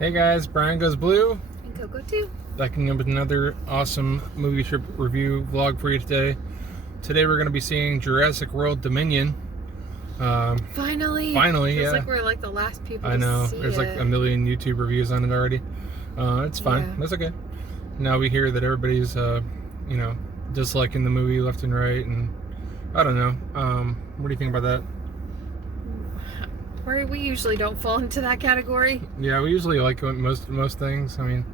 Hey guys, Brian Goes Blue. And Coco too. Backing up with another awesome movie trip review vlog for you today. Today we're going to be seeing Jurassic World Dominion. Finally, Feels yeah. like we're like the last people I know. to see There's it. like a million YouTube reviews on it already. It's fine. Yeah. That's okay. Now we hear that everybody's, disliking the movie left and right, and I don't know. What do you think about that? We usually don't fall into that category. Yeah, we usually like most things. I mean,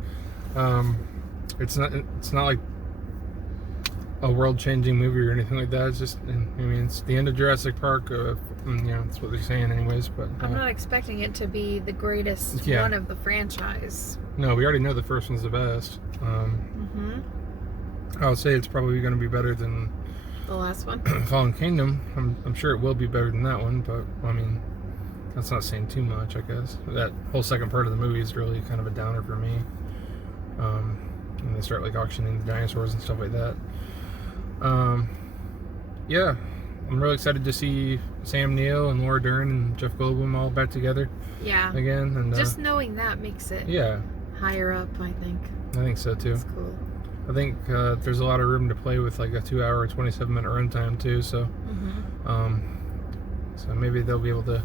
it's not like a world-changing movie or anything like that. It's just, it's the end of Jurassic Park. That's what they're saying, anyways. But I'm not expecting it to be the greatest one of the franchise. No, we already know the first one's the best. I would say it's probably going to be better than the last one. Fallen Kingdom. I'm sure it will be better than that one, but I mean, that's not saying too much, I guess. That whole second part of the movie is really kind of a downer for me. When they start like auctioning the dinosaurs and stuff like that. Yeah, I'm really excited to see Sam Neill and Laura Dern and Jeff Goldblum all back together. Yeah. Again, and just knowing that makes it higher up, I think. I think so too. That's cool. I think there's a lot of room to play with, like a 2-hour, 27-minute runtime too. So, so maybe they'll be able to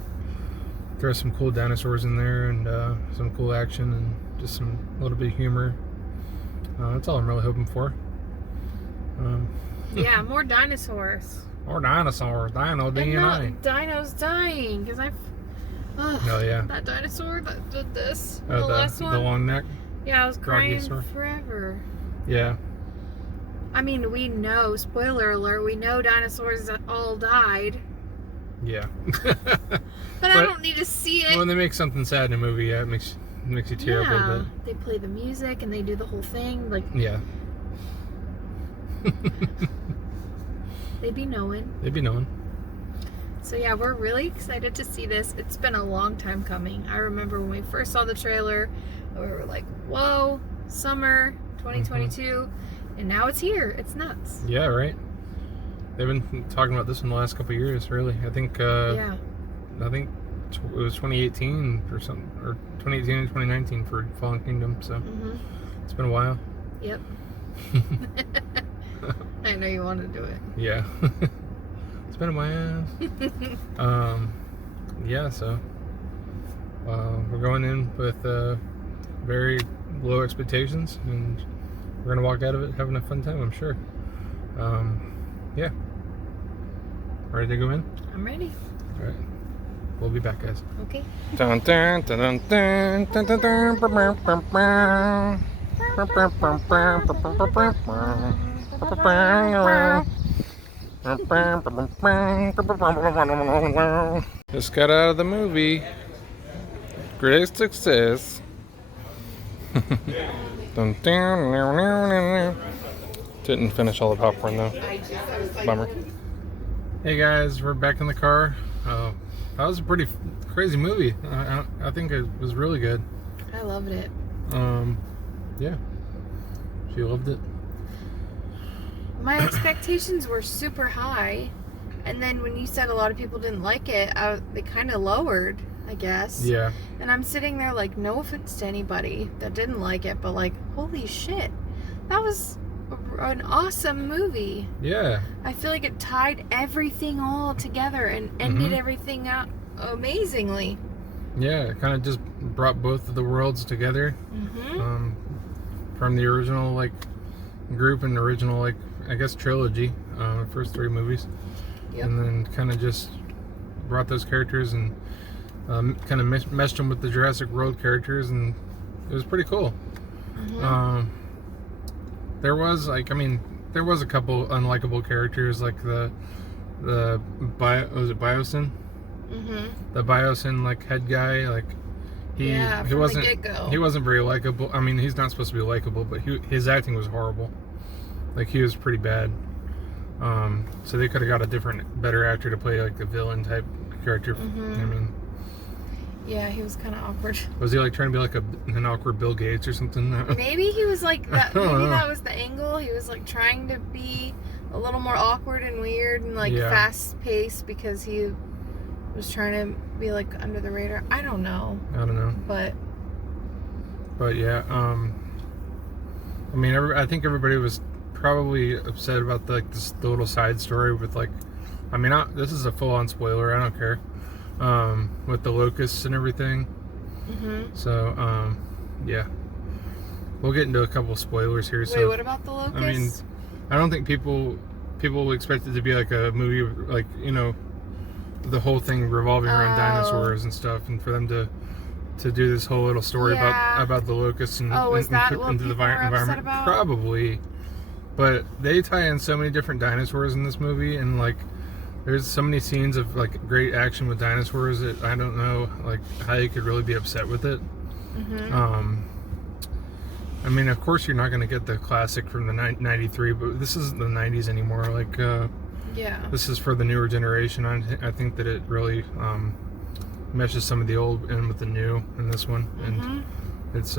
throw some cool dinosaurs in there and some cool action and just a little bit of humor. That's all I'm really hoping for. Yeah, more dinosaurs. More dinosaurs. Dino DNA. Dinos dying, because that dinosaur that did this. The last one. The long neck. Yeah, I was crying forever. Yeah. I mean, we know, spoiler alert, we know dinosaurs all died. Yeah. but I don't need to see it. When they make something sad in a movie, it makes you tear up a little bit. They play the music and they do the whole thing. Like, yeah. They'd be knowing. So yeah, we're really excited to see this. It's been a long time coming. I remember when we first saw the trailer, we were like, whoa, summer 2022, and now it's here. It's nuts. Yeah, right. They've been talking about this in the last couple of years, really. I think it was 2018 or something, or 2018 and 2019 for Fallen Kingdom, so it's been a while. Yep. I know you want to do it. Yeah. It's been a while. Yeah, so we're going in with very low expectations, and we're gonna walk out of it having a fun time, I'm sure. Yeah. Ready to go in? I'm ready. All right. We'll be back, guys. Okay. Dun, dun, dun, dun, dun, dun, dun, bum, bum, bum, bum. Just got out of the movie. Great success. Didn't finish all the popcorn though. Bummer. Hey guys, we're back in the car. That was a pretty crazy movie. I think it was really good. I loved it. Yeah. She loved it. My expectations were super high, and then when you said a lot of people didn't like it, they kind of lowered, I guess. Yeah. And I'm sitting there like, no offense to anybody that didn't like it, but like, holy shit, that was an awesome movie. Yeah. I feel like it tied everything all together and ended everything out amazingly. Yeah, it kind of just brought both of the worlds together. From the original group and original I guess trilogy, first 3 movies. Yep. And then kind of just brought those characters and kind of meshed them with the Jurassic World characters, and it was pretty cool. There was there was a couple unlikable characters, like the Biosyn? The Biosyn head guy, he wasn't very likable. I mean, he's not supposed to be likable, but his acting was horrible. He was pretty bad. So they could have got a better actor to play the villain type character. Yeah, he was kind of awkward. Was he trying to be an awkward Bill Gates or something? Maybe he was that. Maybe that was the angle. He was trying to be a little more awkward and weird and fast paced because he was trying to be under the radar. I don't know. But But yeah, I mean, I think everybody was probably upset about the little side story with like, I mean, this is a full-on spoiler. I don't care. With the locusts and everything. So, yeah, we'll get into a couple spoilers here. Wait, what about the locusts? I mean, I don't think people expect it to be like a movie, like, you know, the whole thing revolving around dinosaurs and stuff, and for them to do this whole little story about the locusts and, is that put what into the people are environment. upset about? Probably, but they tie in so many different dinosaurs in this movie, and like there's so many scenes of like great action with dinosaurs that I don't know like how you could really be upset with it. I mean, of course you're not going to get the classic from the 93, but this isn't the 90s anymore. Like, this is for the newer generation. I think that it really meshes some of the old in with the new in this one, and it's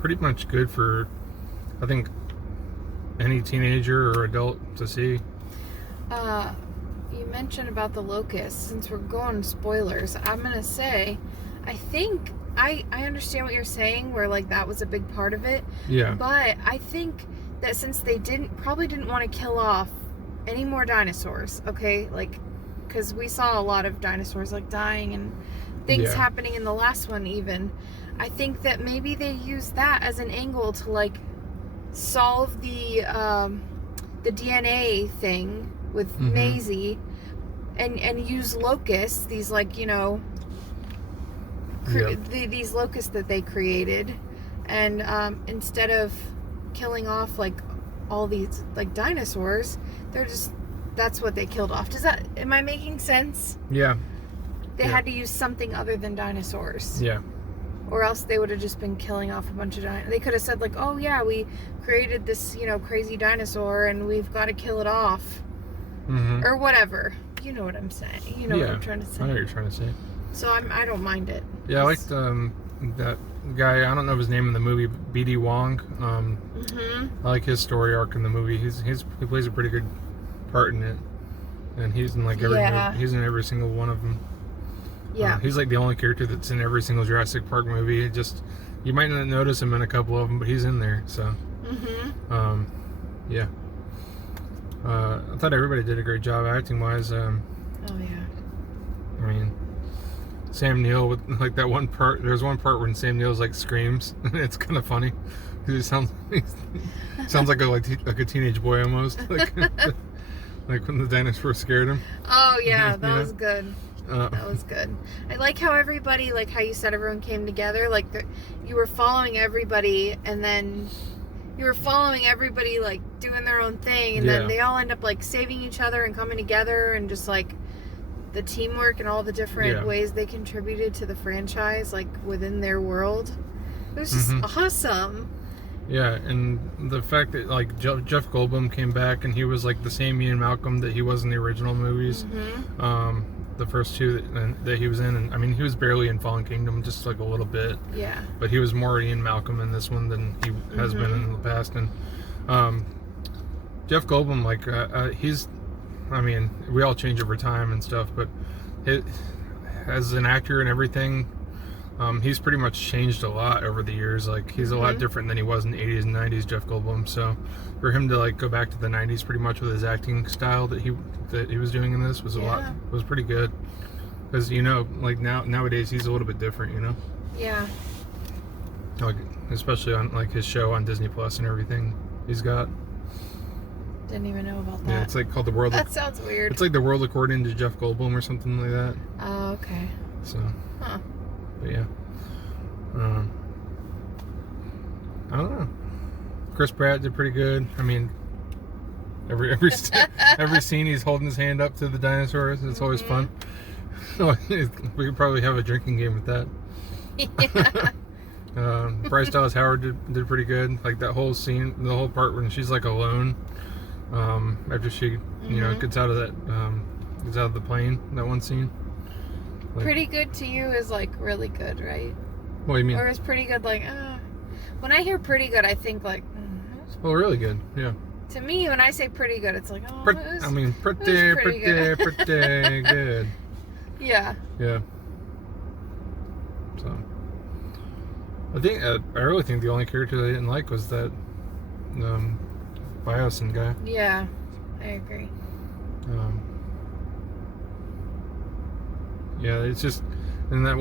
pretty much good for, I think, any teenager or adult to see. You mentioned about the locusts. Since we're going spoilers, I'm gonna say, I think I understand what you're saying, where like that was a big part of it. Yeah. But I think that since they probably didn't want to kill off any more dinosaurs, okay, like, because we saw a lot of dinosaurs like dying and things happening in the last one even. I think that maybe they used that as an angle to like solve the DNA thing with Maisie, and use locusts, these like, you know, these locusts that they created, and instead of killing off like all these like dinosaurs, that's what they killed off. Am I making sense? Yeah. They had to use something other than dinosaurs. Yeah. Or else they would have just been killing off a bunch of dinosaurs. They could have said like, oh yeah, we created this, you know, crazy dinosaur and we've got to kill it off. Or whatever. You know what I'm saying. You know what I'm trying to say. I know what you're trying to say. So I don't mind it. Yeah, I liked that guy. I don't know his name in the movie, B.D. Wong. I like his story arc in the movie. He plays a pretty good part in it, and he's in like he's in every single one of them. Yeah, he's like the only character that's in every single Jurassic Park movie. You might not notice him in a couple of them, but he's in there. So, yeah. I thought everybody did a great job acting wise. I mean, Sam Neill with like that one part. There's one part when Sam Neill's like screams, and it's kind of funny because he sounds like a teenage boy almost, like like when the dinosaur scared him. Oh yeah, that was good. That was good. I like how everybody, like how you said, everyone came together. Like you were following everybody, and then you were following everybody like doing their own thing, and then they all end up like saving each other and coming together, and just like the teamwork and all the different ways they contributed to the franchise, like within their world. It was just awesome. Yeah, and the fact that like Jeff Goldblum came back and he was like the same Ian Malcolm that he was in the original movies, the first two that he was in, and I mean he was barely in Fallen Kingdom, just like a little bit. Yeah. But he was more Ian Malcolm in this one than he has been in the past, and Jeff Goldblum, like he's, I mean, we all change over time and stuff, but as an actor and everything, he's pretty much changed a lot over the years. Like he's a lot different than he was in the 80s and 90s, Jeff Goldblum. So for him to like go back to the 90s pretty much with his acting style that he was doing in this was was pretty good. Because, you know, like nowadays he's a little bit different, you know? Yeah. Like especially on like his show on Disney Plus and everything he's got. Didn't even know about that. Yeah, it's like called The World. That sounds weird. It's like The World According to Jeff Goldblum or something like that. Oh, okay. So. Huh. But yeah. I don't know. Chris Pratt did pretty good. I mean, every scene he's holding his hand up to the dinosaurs. It's always fun. We could probably have a drinking game with that. Yeah. Bryce Dallas Howard did pretty good. Like that whole scene, the whole part when she's like alone, after she, you know, gets out of the plane. That one scene. Like, pretty good to you is like really good, right? What do you mean? Or is pretty good like, when I hear pretty good, I think like, well, really good, yeah. To me, when I say pretty good, it's like, oh, pretty good. Yeah. Yeah. So, I really think the only character they didn't like was that Biosin guy. Yeah, I agree. Yeah, it's just, and the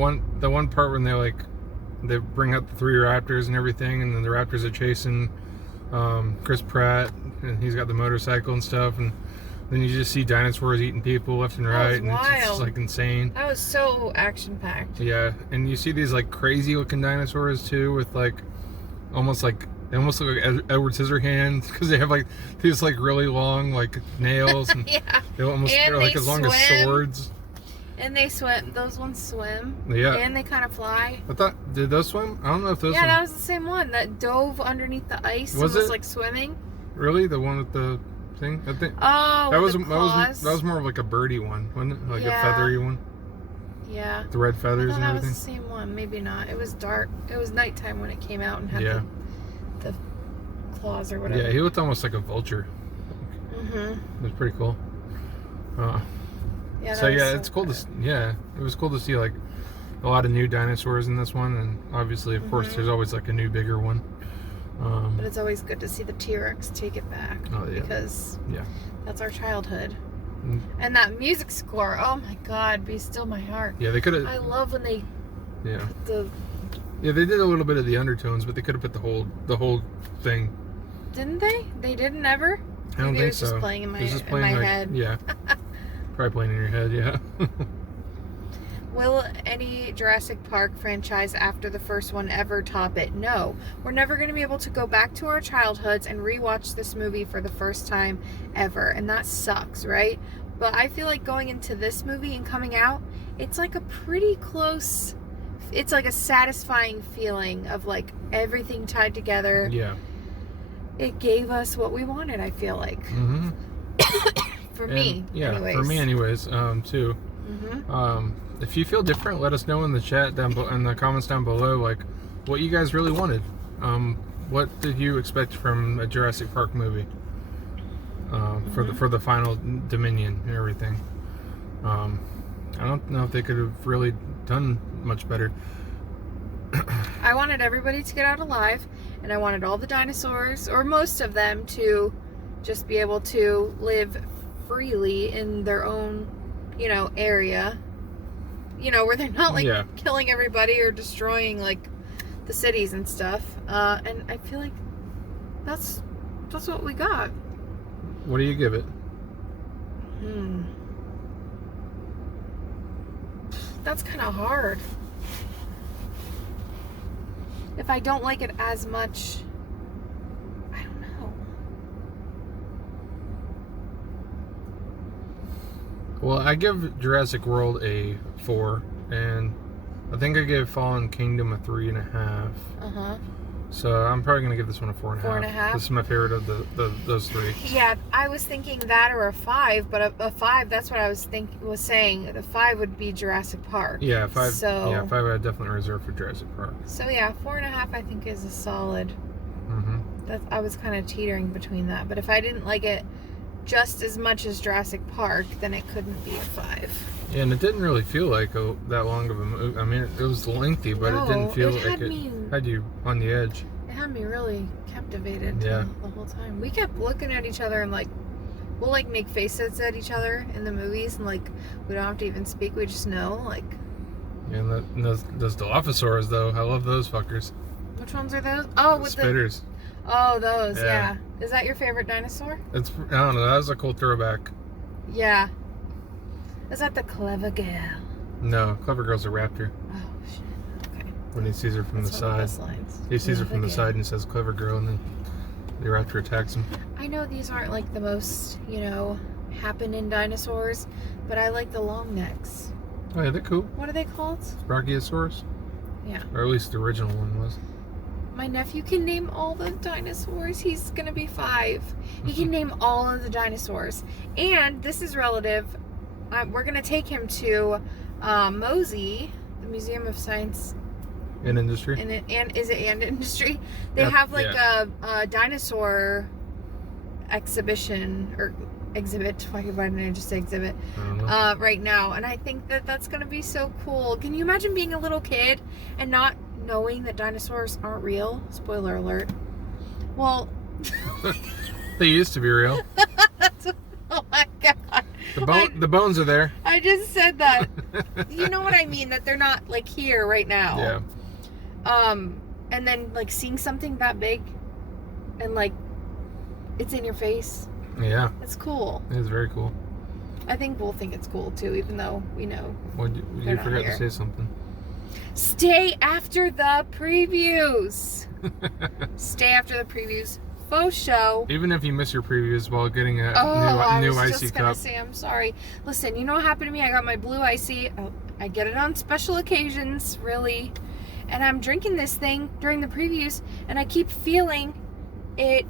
one part when they bring out the 3 raptors and everything, and then the raptors are chasing Chris Pratt, and he's got the motorcycle and stuff, and then you just see dinosaurs eating people left and right, and it's just like insane. That was so action packed. Yeah, and you see these like crazy looking dinosaurs too, with like almost like Edward Scissorhands, because they have like these like really long like nails, and yeah, they're like as long as swords. And they swim. Those ones swim. Yeah. And they kind of fly. Did those swim? I don't know if those. Yeah, that was the same one that dove underneath the ice. Was like swimming. Really, the one with the thing? I think. Oh, that was more of like a birdie one, wasn't it? Like a feathery one. Yeah. The red feathers and everything. That was the same one. Maybe not. It was dark. It was nighttime when it came out and had the claws or whatever. Yeah, he looked almost like a vulture. Mhm. It was pretty cool. Yeah, so yeah, it's cool it was cool to see like a lot of new dinosaurs in this one, and obviously of course there's always like a new bigger one. But it's always good to see the T-Rex take it back, because that's our childhood. And that music score, oh my God, Be Still My Heart. Yeah, they could have. I love when they put the. Yeah, they did a little bit of the undertones, but they could have put the whole thing. Didn't they? They didn't ever. I don't think it was so. Just playing in my head. Yeah. Probably playing in your head, yeah. Will any Jurassic Park franchise after the first one ever top it? No. We're never going to be able to go back to our childhoods and rewatch this movie for the first time ever. And that sucks, right? But I feel like going into this movie and coming out, it's like a pretty close... It's like a satisfying feeling of like everything tied together. Yeah. It gave us what we wanted, I feel like. Mm-hmm. For me, anyways. For me anyways, too. Mm-hmm. If you feel different, let us know in the chat in the comments down below, like what you guys really wanted. What did you expect from a Jurassic Park movie? For the final Dominion and everything. I don't know if they could have really done much better. I wanted everybody to get out alive, and I wanted all the dinosaurs, or most of them, to just be able to live freely in their own, area, where they're not like killing everybody or destroying like the cities and stuff. And I feel like that's what we got. What do you give it? That's kind of hard. If I don't like it as much, I don't know. Well, I give Jurassic World a 4, and I think I gave Fallen Kingdom a 3.5. So I'm probably gonna give this one a 4.5. 4.5. This is my favorite of those 3. Yeah, I was thinking that or a 5, but a 5. That's what I was saying. The 5 would be Jurassic Park. Yeah, 5. So, yeah, 5 I definitely reserve for Jurassic Park. So yeah, 4.5 I think is a solid. I was kind of teetering between that, but if I didn't like it just as much as Jurassic Park, then it couldn't be a 5. Yeah, and it didn't really feel like that long of a movie. I mean, it was lengthy, but it didn't feel like it had you on the edge. It had me really captivated the whole time. We kept looking at each other and like, we'll like make faces at each other in the movies, and like we don't have to even speak. We just know, like. Yeah, and those Dilophosaurs though, I love those fuckers. Which ones are those? Oh, with spitters. Oh, those. Yeah. Is that your favorite dinosaur? I don't know. That was a cool throwback. Yeah. Is that the Clever Girl? No, Clever Girl's a raptor. Oh shit. Okay. When he sees her from the side, he sees her from the side and says "Clever Girl," and then the raptor attacks him. I know these aren't like the most, happening dinosaurs, but I like the long necks. Oh yeah, they're cool. What are they called? Brachiosaurus. Yeah. Or at least the original one was. My nephew can name all the dinosaurs. He's gonna be 5. He can name all of the dinosaurs. And this is relative. We're gonna take him to MOSI, the Museum of Science and Industry. And is it and Industry? They have like a dinosaur exhibition or exhibit. Why didn't I just say exhibit? Right now, and I think that's gonna be so cool. Can you imagine being a little kid and not knowing that dinosaurs aren't real. Spoiler alert. Well, they used to be real. Oh my god. The bones are there. I just said that. You know what I mean? That they're not like here right now. Yeah. And then like seeing something that big, and like it's in your face. Yeah. It's cool. It is very cool. I think we'll think it's cool too, even though we know. Well, you forgot to say something. Stay after the previews. Stay after the previews. Faux show. Even if you miss your previews while getting a new I was icy just gonna cup. say, I'm sorry. Listen, you know what happened to me? I got my blue icy. Oh, I get it on special occasions, really. And I'm drinking this thing during the previews, and I keep feeling it.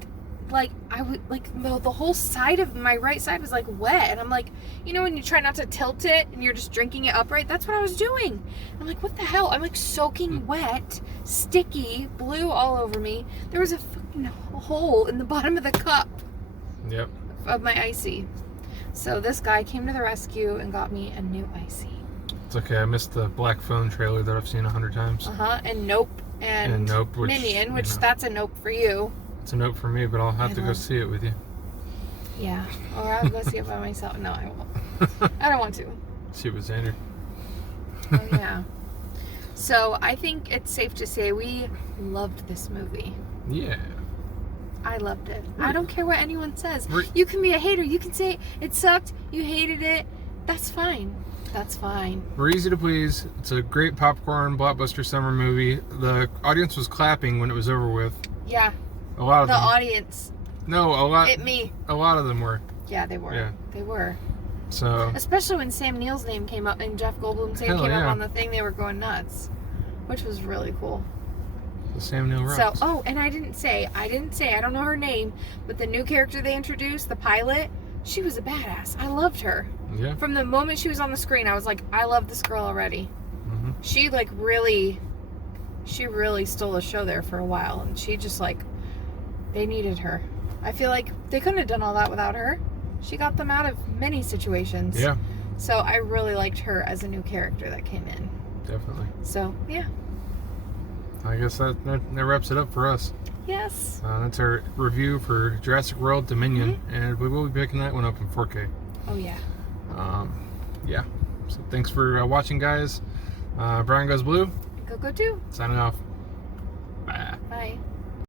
Like I would like the whole side of my right side was like wet, and I'm like, you know, when you try not to tilt it and you're just drinking it upright, that's what I was doing. I'm like, what the hell? I'm like soaking wet, sticky, blue all over me. There was a fucking hole in the bottom of the cup. Yep. Of my icy. So this guy came to the rescue and got me a new icy. It's okay. I missed the Black Phone trailer that I've seen 100 times. And Nope and Nope, Minion, which that's a nope for you. It's a note for me, but I'll have to go see it with you. Yeah, or I'll go see it by myself. No, I won't. I don't want to. See it with Xander. Oh, yeah. So I think it's safe to say we loved this movie. Yeah. I loved it. I don't care what anyone says. You can be a hater. You can say it sucked. You hated it. That's fine. That's fine. We're easy to please. It's a great popcorn blockbuster summer movie. The audience was clapping when it was over with. Yeah. A lot of them. The audience. No, a lot. Me. A lot of them were. Yeah, they were. Yeah. They were. So. Especially when Sam Neill's name came up and Jeff Goldblum's name came up on the thing, they were going nuts, which was really cool. The Sam Neill rocks. So, and I didn't say, I don't know her name, but the new character they introduced, the pilot, she was a badass. I loved her. Yeah. From the moment she was on the screen, I was like, I love this girl already. Mm-hmm. She really stole the show there for a while, and she just like, they needed her. I feel like they couldn't have done all that without her. She got them out of many situations. Yeah. So I really liked her as a new character that came in. Definitely. So, yeah. I guess that wraps it up for us. Yes. That's our review for Jurassic World Dominion, and we will be picking that one up in 4K. Oh, yeah. Yeah. So thanks for watching, guys. Brian Goes Blue. Go too. Signing off.